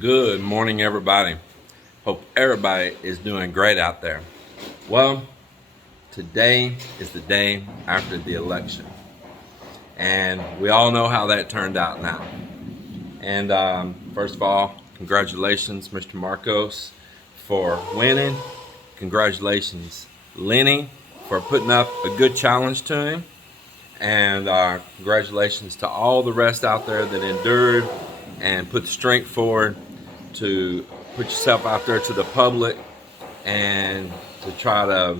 Good morning, everybody. Hope everybody is doing great out there. Well, today is the day after the election, and we all know how that turned out now. And first of all, congratulations, Mr. Marcos, for winning. Congratulations, Lenny, for putting up a good challenge to him. And congratulations to all the rest out there that endured and put the strength forward to put yourself out there to the public and to try to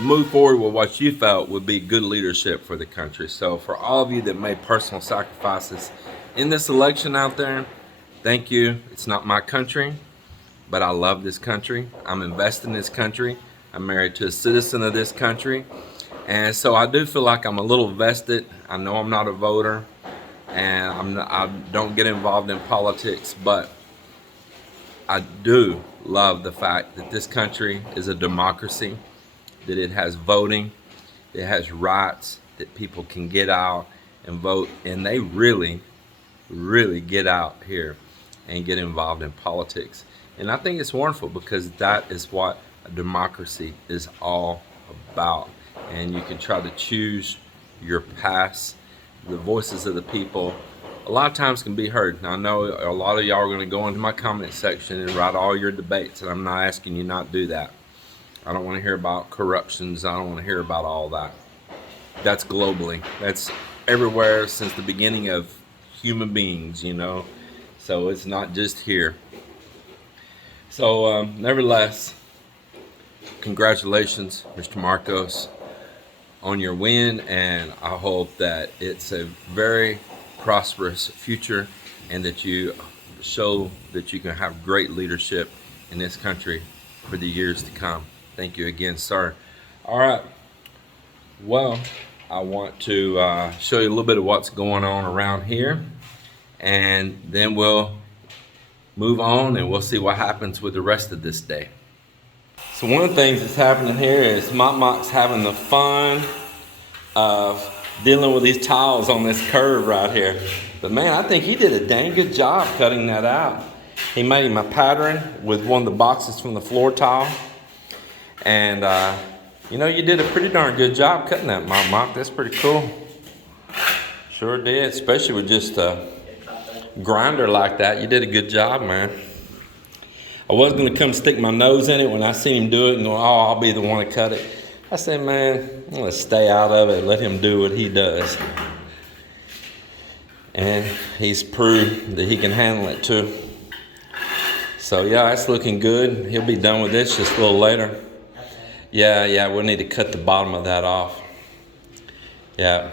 move forward with what you felt would be good leadership for the country. So for all of you that made personal sacrifices in this election out there, thank you. It's not my country, but I love this country. I'm invested in this country. I'm married to a citizen of this country. And so I do feel like I'm a little vested. I know I'm not a voter, and I don't get involved in politics, but I do love the fact that this country is a democracy, that it has voting, it has rights, that people can get out and vote, and they really, really get out here and get involved in politics. And I think it's wonderful because that is what a democracy is all about. And you can try to choose your paths. The voices of the people a lot of times can be heard. Now I know a lot of y'all are going to go into my comment section and write all your debates, and I'm not asking you not to do that. I don't want to hear about corruptions. I don't want to hear about all that. That's globally. That's everywhere since the beginning of human beings, you know. So it's not just here. So nevertheless, congratulations, Mr. Marcos, on your win, and I hope that it's a very prosperous future and that you show that you can have great leadership in this country for the years to come. Thank you again, sir. All right. Well, I want to show you a little bit of what's going on around here, and then we'll move on and we'll see what happens with the rest of this day. So one of the things that's happening here is Mock's having the fun of dealing with these tiles on this curve right here. But man, I think he did a dang good job cutting that out. He made him a pattern with one of the boxes from the floor tile. And you know, you did a pretty darn good job cutting that, Mock. That's pretty cool. Sure did, especially with just a grinder like that. You did a good job, man. I was going to come stick my nose in it when I seen him do it and go, oh, I'll be the one to cut it. I said, man, I'm going to stay out of it and let him do what he does. And he's proved that he can handle it too. So yeah, it's looking good. He'll be done with this just a little later. Yeah, we'll need to cut the bottom of that off. Yeah.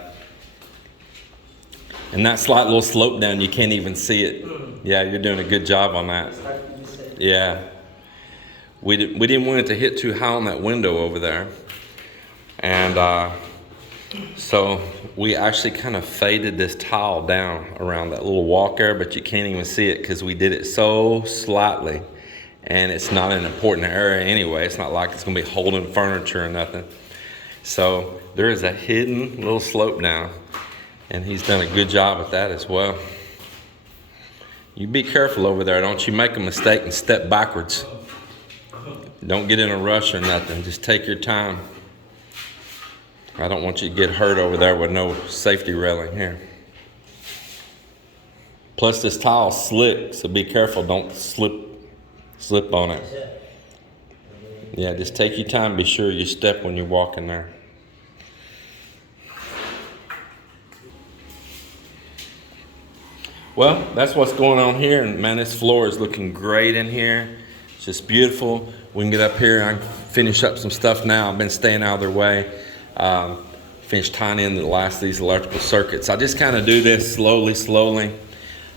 And that slight little slope down, you can't even see it. Yeah, you're doing a good job on that. Yeah. We didn't want it to hit too high on that window over there. And so we actually kind of faded this tile down around that little walk area, but you can't even see it because we did it so slightly. And it's not an important area anyway. It's not like it's going to be holding furniture or nothing. So there is a hidden little slope down. And he's done a good job at that as well. You be careful over there. Don't you make a mistake and step backwards. Don't get in a rush or nothing. Just take your time. I don't want you to get hurt over there with no safety railing here. Plus this tile's slick, so be careful. Don't slip on it. Yeah, just take your time. Be sure you step when you're walking there. Well, that's what's going on here, and man, this floor is looking great in here. It's just beautiful. We can get up here and I can finish up some stuff now. I've been staying out of their way. Finished tying in the last of these electrical circuits. I just kind of do this slowly,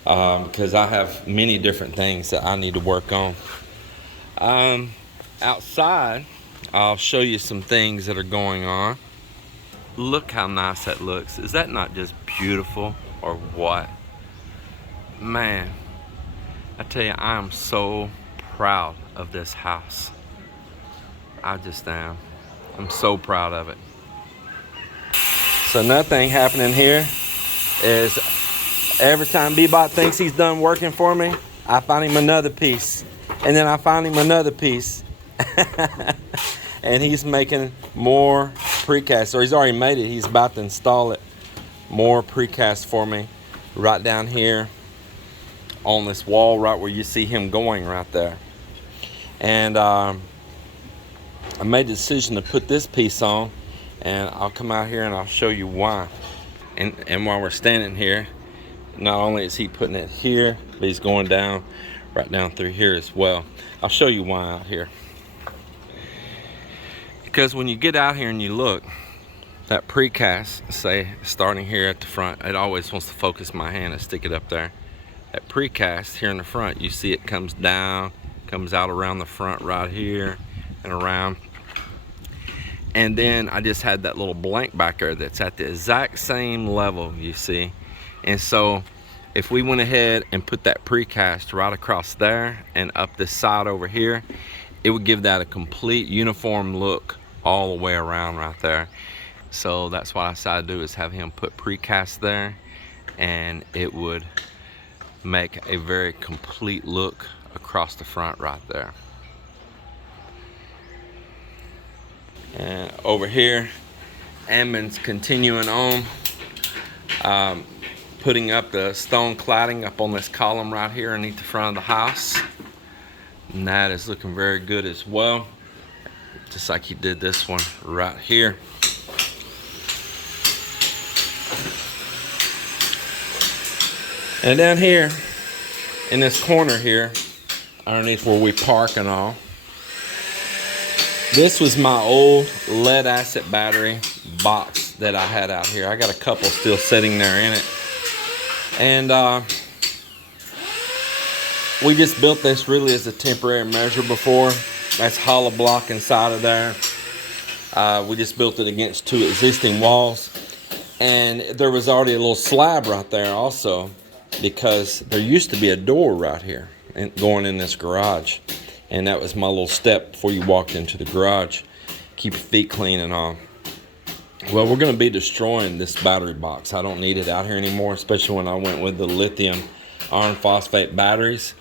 because I have many different things that I need to work on. Outside, I'll show you some things that are going on. Look how nice that looks. Is that not just beautiful or what? Man, I tell you, I am so proud of this house. I just am. I'm so proud of it. So another thing happening here is Every time Bebot thinks he's done working for me, I find him another piece. And then I find him another piece. And he's making more precast, or he's already made it. He's about to install it. More precast for me right down here on this wall, right where you see him going right there. And I made the decision to put this piece on, and I'll come out here and I'll show you why. And while we're standing here, not only is he putting it here, but he's going down right down through here as well. I'll show you why out here. Because when you get out here and you look, that precast, say starting here at the front, it always wants to focus my hand and stick it up there. That precast here in the front, you see it comes down, comes out around the front right here and around. And then I just had that little blank back there that's at the exact same level, you see. And so if we went ahead and put that precast right across there and up this side over here, it would give that a complete uniform look all the way around right there. So that's what I decided to do, is have him put precast there, and it would make a very complete look across the front right there. And over here, Ammon's continuing on putting up the stone cladding up on this column right here underneath the front of the house, and that is looking very good as well, just like he did this one right here. And down here in this corner here, underneath where we park and all, this was my old lead acid battery box that I had out here. I got a couple still sitting there in it. And we just built this really as a temporary measure before. That's hollow block inside of there. We just built it against 2 existing walls. And there was already a little slab right there also, because there used to be a door right here going in this garage. And that was my little step before you walked into the garage. Keep your feet clean and all. Well, we're going to be destroying this battery box. I don't need it out here anymore, especially when I went with the lithium iron phosphate batteries.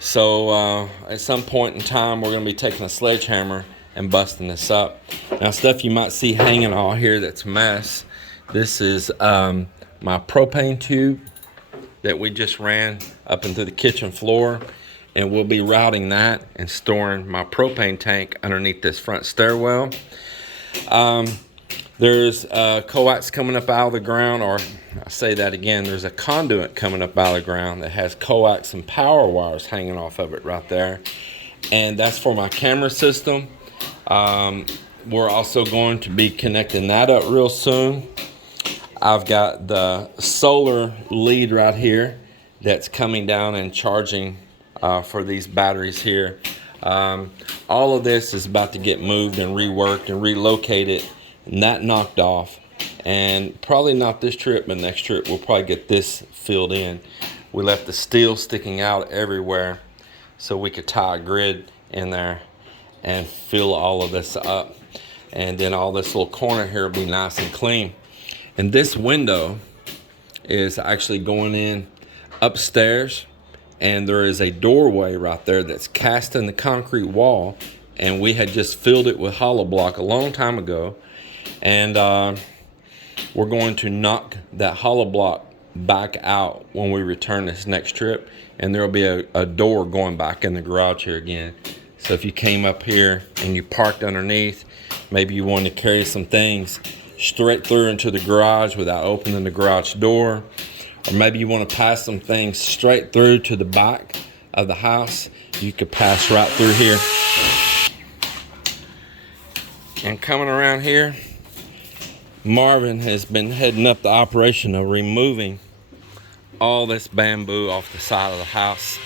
So at some point in time, we're going to be taking a sledgehammer and busting this up. Now, stuff you might see hanging all here that's a mess. This is my propane tube that we just ran up into the kitchen floor. And we'll be routing that and storing my propane tank underneath this front stairwell. There's coax coming up out of the ground, or I say that again, there's a conduit coming up out of the ground that has coax and power wires hanging off of it right there. And that's for my camera system. We're also going to be connecting that up real soon. I've got the solar lead right here that's coming down and charging for these batteries here. All of this is about to get moved and reworked and relocated and that knocked off. And probably not this trip, but next trip we'll probably get this filled in. We left the steel sticking out everywhere so we could tie a grid in there and fill all of this up. And then all this little corner here will be nice and clean. And this window is actually going in upstairs, and there is a doorway right there that's cast in the concrete wall, and we had just filled it with hollow block a long time ago. And we're going to knock that hollow block back out when we return this next trip, and there will be a door going back in the garage here again. So if you came up here and you parked underneath, maybe you wanted to carry some things straight through into the garage without opening the garage door, or maybe you want to pass some things straight through to the back of the house, you could pass right through here. And coming around here, Marvin has been heading up the operation of removing all this bamboo off the side of the house.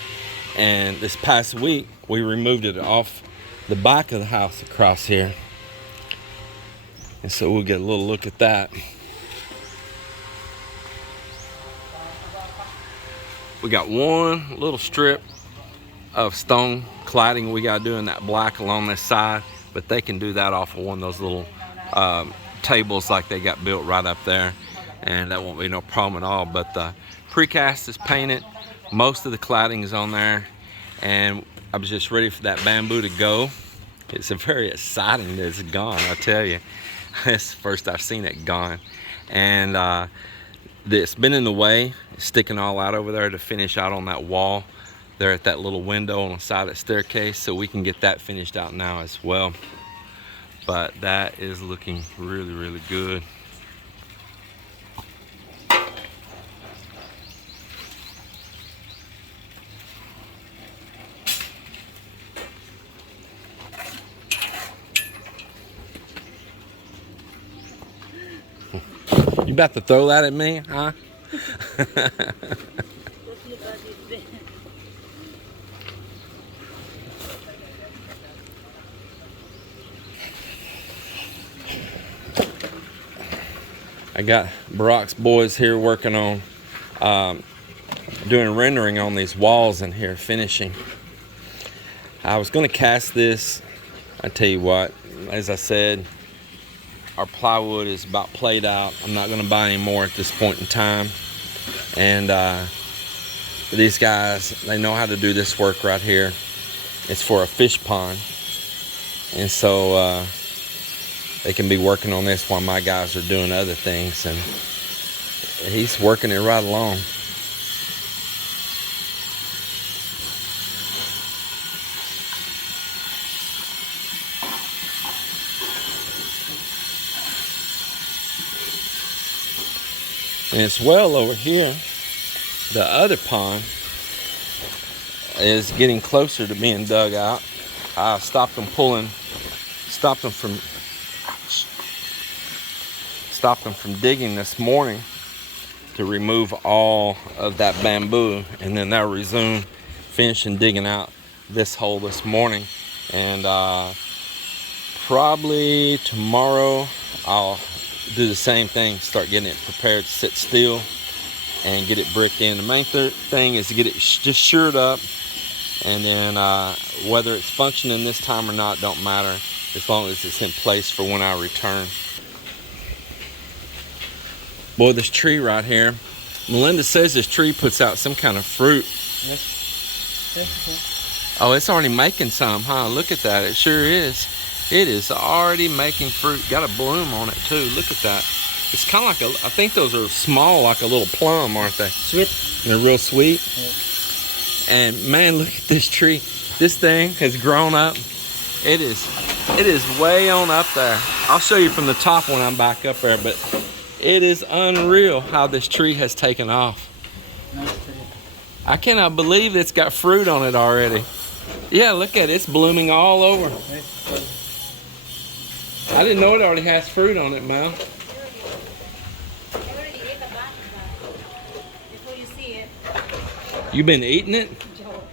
And this past week, we removed it off the back of the house across here. And so we'll get a little look at that. We got one little strip of stone cladding we got to do in that black along this side, but they can do that off of one of those little tables like they got built right up there, and that won't be no problem at all. But the Precast is painted. Most of the cladding is on there. And I was just ready for that bamboo to go. It's very exciting that it's gone, I tell you. It's the first I've seen it gone. And it's been in the way. It's sticking all out over there to finish out on that wall there at that little window on the side of the staircase, so we can get that finished out now as well. But that is looking really, really good. You about to throw that at me, huh? I got Barack's boys here working on doing rendering on these walls in here, finishing. I was going to cast this. I tell you what, as I said, our plywood is about played out. I'm not going to buy any more at this point in time. And these guys, they know how to do this work right here. It's for a fish pond. And so they can be working on this while my guys are doing other things. And he's working it right along. And it's well over here. The other pond is getting closer to being dug out. I stopped them from digging this morning to remove all of that bamboo, and then they'll resume finishing digging out this hole this morning. And probably tomorrow I'll do the same thing, start getting it prepared to sit still and get it bricked in. The main thing is to get it just shored up, and then whether it's functioning this time or not don't matter, as long as it's in place for when I return. Boy, this tree right here, Melinda says this tree puts out some kind of fruit. Yes. Oh, it's already making some, huh? Look at that, it sure is. It is already making fruit. Got a bloom on it too. Look at that. It's kind of like I think those are small, like a little plum, aren't they? Sweet. They're real sweet. Yeah. And man, look at this tree. This thing has grown up. It is way on up there. I'll show you from the top when I'm back up there, but it is unreal how this tree has taken off. I cannot believe it's got fruit on it already. Yeah, look at it. It's blooming all over. I didn't know it already has fruit on it, Mom. You been eating it?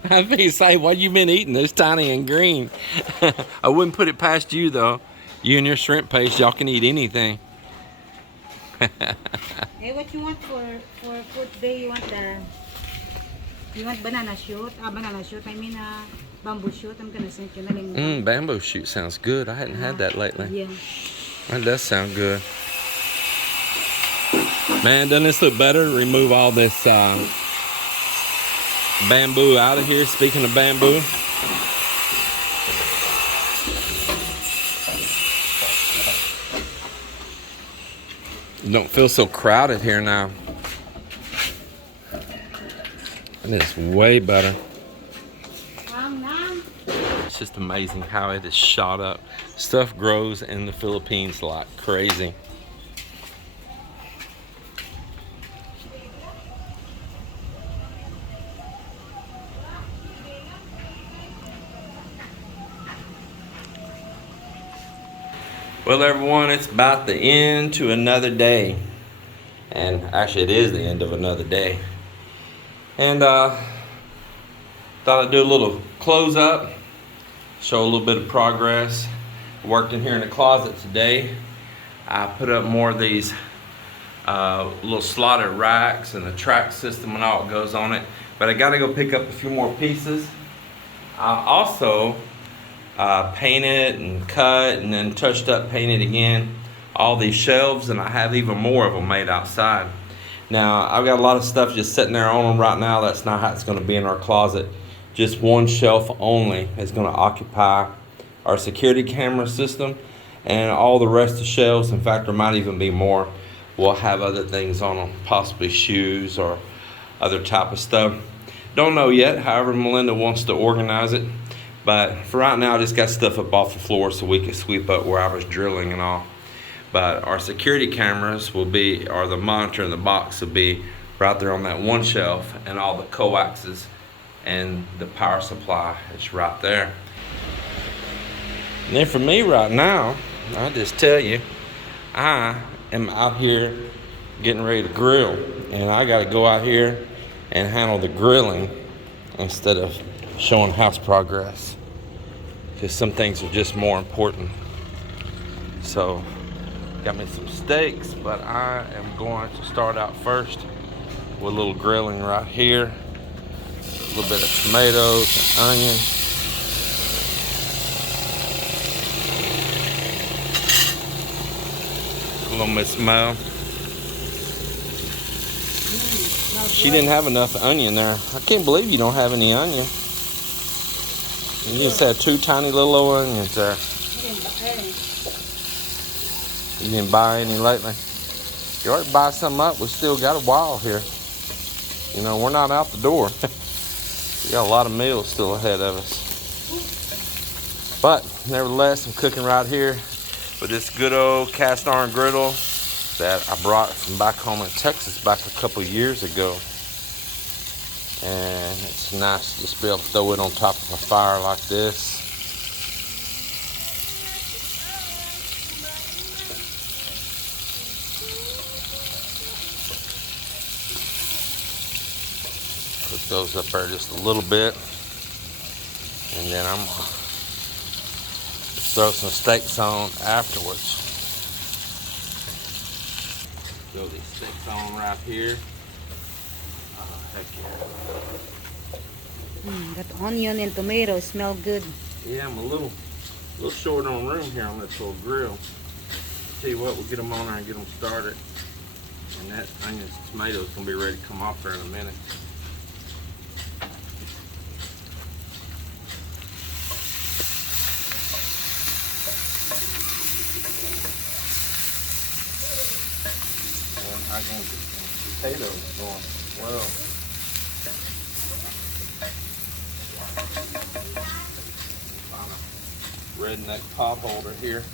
I think you say, what you been eating? It's tiny and green. I wouldn't put it past you though. You and your shrimp paste, y'all can eat anything. Hey, what you want for food today? You want banana shoot? Banana shoot. I mean bamboo shoot. I'm gonna send you Melinda. Bamboo shoot sounds good. I hadn't had that lately. Yeah. That does sound good. Man, doesn't this look better to remove all this bamboo out of here? Speaking of bamboo. Don't feel so crowded here now. It is way better. It's just amazing how it is shot up. Stuff grows in the Philippines like crazy. Well, everyone, it's about the end to another day. And actually, it is the end of another day. And thought I'd do a little close up, show a little bit of progress. Worked in here in the closet today. I put up more of these little slotted racks and the track system and all that goes on it. But I got to go pick up a few more pieces. I also painted and cut and then touched up, painted again all these shelves, and I have even more of them made outside. Now, I've got a lot of stuff just sitting there on them right now. That's not how it's going to be in our closet. Just one shelf only is going to occupy our security camera system, and all the rest of the shelves, in fact, there might even be more, will have other things on them, possibly shoes or other type of stuff. Don't know yet, however Melinda wants to organize it. But for right now, I just got stuff up off the floor so we can sweep up where I was drilling and all. But our security cameras will be, or the monitor in the box will be right there on that one shelf, and all the coaxes and the power supply is right there. And then for me right now, I'll just tell you, I am out here getting ready to grill, and I got to go out here and handle the grilling instead of showing house progress, because some things are just more important. So got me some steaks, but I am going to start out first with a little grilling right here. A little bit of tomatoes and onion. A little Miss Mel. She didn't have enough onion there. I can't believe you don't have any onion. You just had 2 tiny little old onions there. You didn't buy any lately? You ought to buy some up. We still got a while here. You know, we're not out the door. We got a lot of meals still ahead of us. But nevertheless, I'm cooking right here with this good old cast iron griddle that I brought from back home in Texas back a couple years ago. And it's nice to just be able to throw it on top of a fire like this. Put those up there just a little bit, and then I'm gonna throw some steaks on afterwards. Throw these steaks on right here. Oh, heck yeah. That onion and tomato smell good. Yeah, I'm a little short on room here on this little grill. Tell you what, we'll get them on there and get them started. And that onions and tomatoes gonna be ready to come off there in a minute. I'm gonna get some potatoes going as well. Find a redneck pot holder here.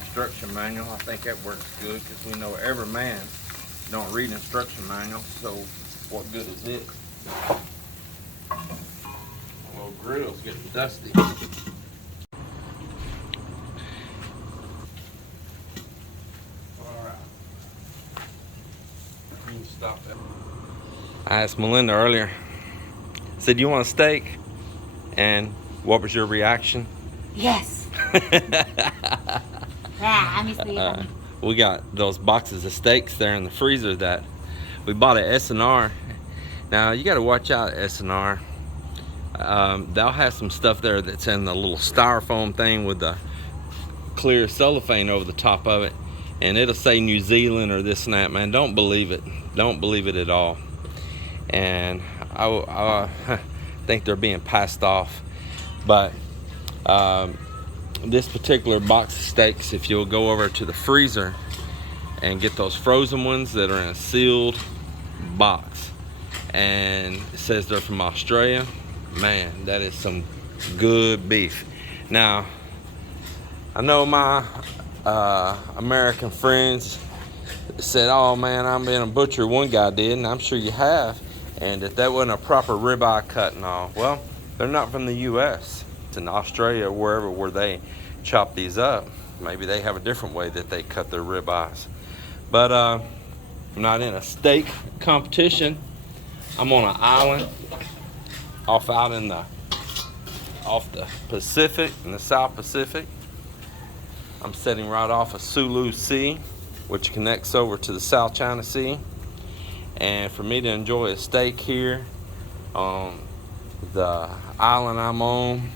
Instruction manual. I think that works good because we know every man don't read instruction manuals, so what good is it? My little grill's getting dusty. Stop that. I asked Melinda earlier, I said, you want a steak? And what was your reaction? Yes. I miss the we got those boxes of steaks there in the freezer that we bought at S&R. Now you got to watch out at S&R. They'll have some stuff there that's in the little styrofoam thing with the clear cellophane over the top of it, and it'll say New Zealand or this and that. Man, don't believe it. Don't believe it at all. And I think they're being passed off. But this particular box of steaks, if you'll go over to the freezer and get those frozen ones that are in a sealed box, and it says they're from Australia, man, that is some good beef. Now, I know my American friends said, oh man, I'm being a butcher. One guy did, and I'm sure you have, and that wasn't a proper ribeye cut and all. Well, they're not from the US. It's in Australia, wherever where they chop these up. Maybe they have a different way that they cut their ribeyes. But I'm not in a steak competition. I'm on an island off the Pacific, in the South Pacific. I'm sitting right off of Sulu Sea, which connects over to the South China Sea. And for me to enjoy a steak here on the island I'm on,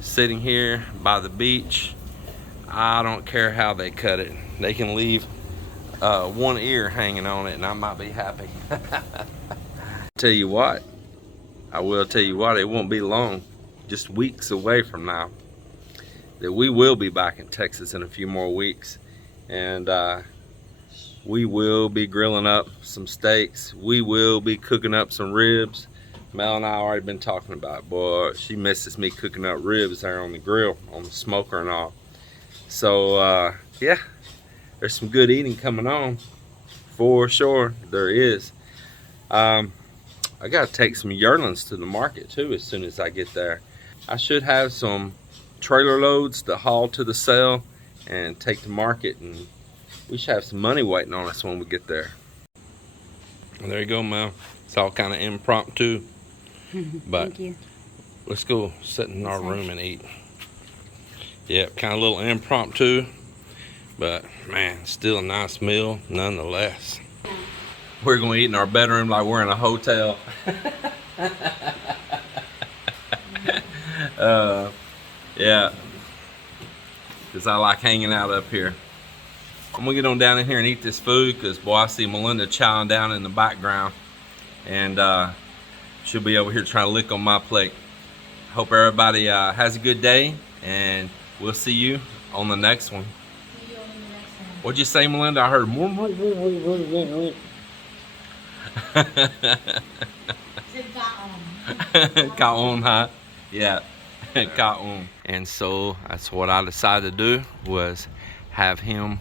sitting here by the beach, I don't care how they cut it. They can leave one ear hanging on it, and I might be happy. Tell you what, I will tell you what, it won't be long, just weeks away from now, that we will be back in Texas in a few more weeks. And we will be grilling up some steaks. We will be cooking up some ribs. Mel and I already been talking about it. Boy, she misses me cooking up ribs there on the grill, on the smoker and all. So yeah, there's some good eating coming on, for sure. There is. I gotta take some yearlings to the market too as soon as I get there. I should have some trailer loads to haul to the sale and take to market, and we should have some money waiting on us when we get there. Well, there you go, Mel. It's all kind of impromptu, but Thank you. let's go sit in our room and eat. Yeah, kind of a little impromptu, but man, still a nice meal nonetheless. We're gonna eat in our bedroom like we're in a hotel. Yeah, because I like hanging out up here. I'm gonna get on down in here and eat this food, because boy, I see Melinda chowing down in the background, and she'll be over here trying to lick on my plate. Hope everybody has a good day, and we'll see you on the next one. See you on the next one. What'd you say, Melinda? I heard. Kaon, huh? Yeah, kaon. And so that's what I decided to do, was have him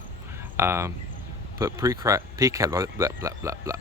put blah blah blah blah blah.